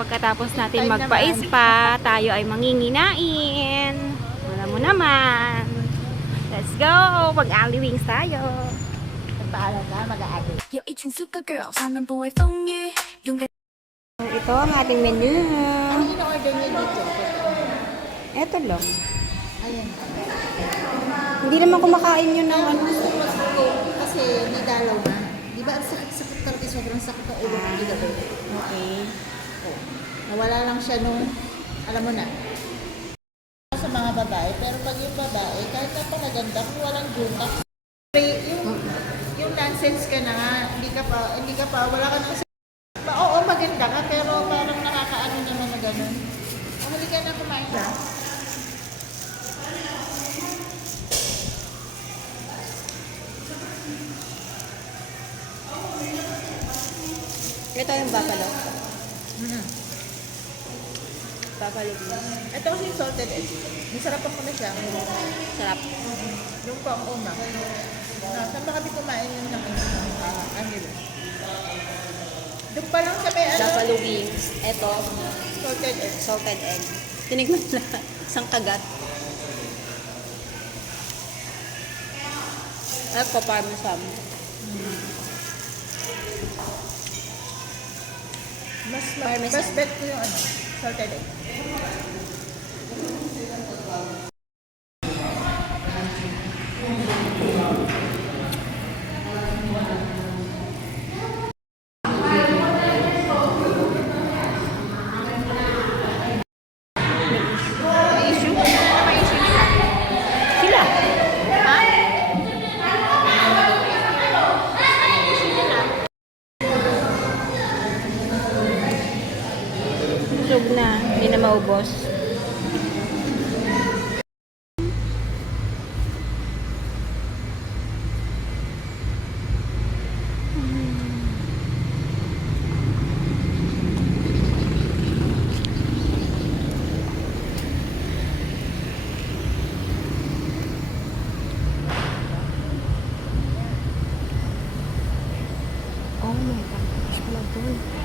Pagkatapos natin magpa-spa, tayo ay manginginain. Wala mo naman. Let's go! Mag-alley wings tayo. Nagpaalam na, mag-aadi. Ito ang ating menu. Ano in-order niyo dito? Ito lang. Ayan. Hindi naman kumakain yun ng ano. Gusto ko kasi nidalaw na. Di ba ang sakit-sakit talaga, sobrang sakit ng ulo ko gabi. Okay. Nawala lang siya nung, alam mo na, sa mga babae. Pero pag yung babae, kahit na panaganda, kung walang juntak, yung nonsense ka na nga, hindi ka pa, wala ka na kasi, oo, maganda ka, pero parang nakakaano naman na gano'n. Halika na kumain na. Ito yung buffalo. Mm. Buffalo. Ito kasi yung salted egg. Masarap ako na siya. Sarap. Yung pang una. Saan ba kami kumain yun ng Angelo? Doon pa lang sa may ano, Buffalo wings. Ito, salted egg. salted egg. Tinignan na. Isang kagat. Ito, parmesan. Parmesan. Mas bet ko yung ano, salted egg. May issue? Ano may issue nila? Sila. Ha? Ano issue nila? Busog na. Hindi na maubos. Oh my God. Fish pala doon.